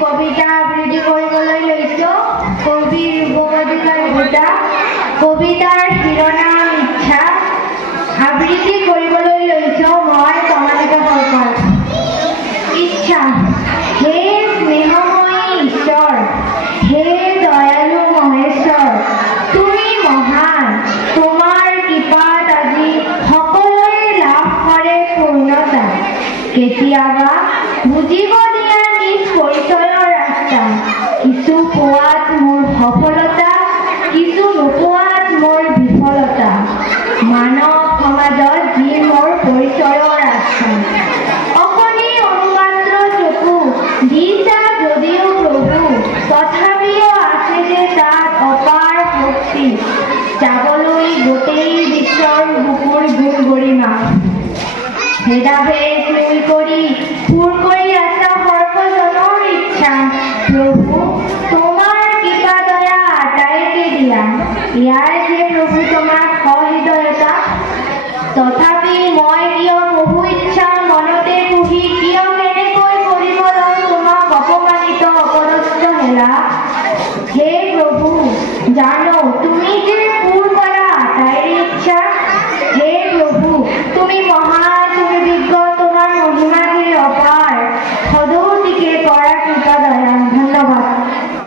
কবিতা আবৃত্তি কৰিবলৈ লৈছো। কবি ৰূপৱতীকা কবিতা। কবিতাৰ শিৰোনাম ইচ্ছা। আবৃত্তি কৰিবলৈ লৈছো মই কমলিকা সৰকাৰ। ইচ্ছা। হে স্নেহময়ী ঈশ্বৰ, হে দয়ালু মহেশ্বৰ, তুমি মহান। তোমাৰ কৃপাত আজি সকলোৱে লাভ কৰে পূৰ্ণতা। কেতিয়াবা বুজিব দিয়া নিজ পৰিচয়ৰ ৰাস্তা। কিছু পোৱাত মোৰ সফলতা, কিছু নোপোৱাত মোৰ বিফলতা। মানৱ সমাজত যি মোৰ পৰিচয়ৰ ৰাস্তা। অকণি অনুমাত্ৰ চকু দিছা যদিও প্ৰভু, তথাপিও আছে যে তাত অপাৰ শক্তি। যাবলৈ গোটেই বিশ্বৰ বুকুৰ গুণ গৰিমা। ভেদাভেদ